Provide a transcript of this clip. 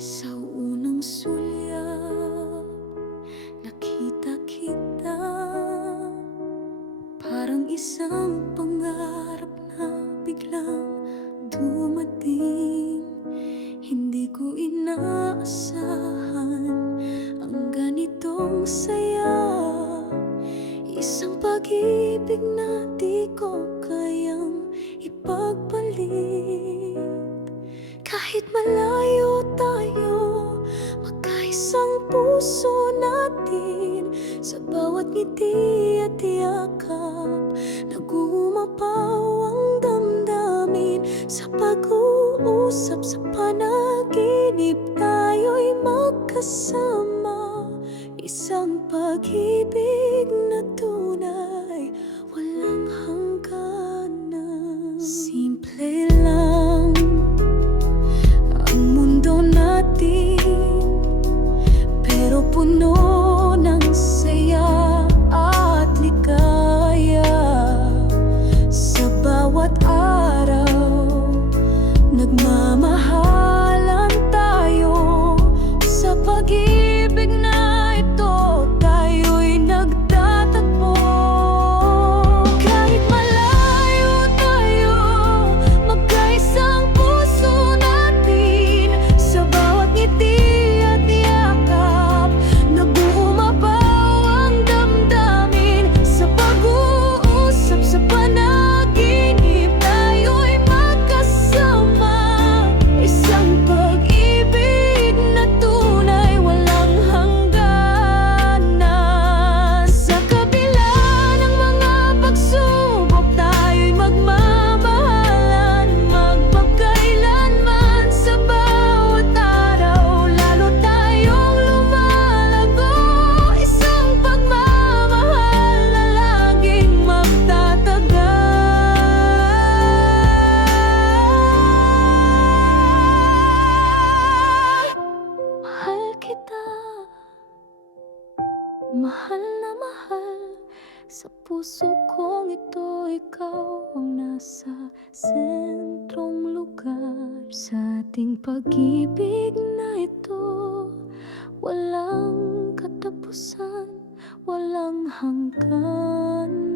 Sa unang sulyap, nakita kita, parang isang pangarap na biglang dumating. Hindi ko inaasahan ang ganitong saya, isang pag-ibig na di ko kayang ipagpalit. Kahit malayo tayo, magkaisang puso natin. Sa bawat ngiti at yakap, nagumapaw ang damdamin. Sa pag-uusap sa panaginip, tayo'y magkasama. Isang pag-ibig na tunay, walang hangganan. Simple lang ang mundo natin, pero puno ng saya at ligaya. Sa bawat araw, nagmamahalan tayo. Sa pag-ibig na ito, tayo'y nagtatagpo. Kahit malayo tayo, magkaisang puso natin. Sa bawat ngiti at yakap, naguumapaw ang damdamin. Sa pag-uusap sa panaginip, tayo'y magkasama. Isang pag-ibig na tunay, walang hangganan. Sa kabila ng mga pagsubok, tayo'y magmamahalan magpakailanman. Sa bawat araw, lalo tayong lumalago. Isang pagmamahal na laging magtatagal. Mahal kita, mahal na mahal. Sa puso kong ito, ikaw ang nasa sentrong lugar. Sa ating pag-ibig na ito, walang katapusan, walang hanggan.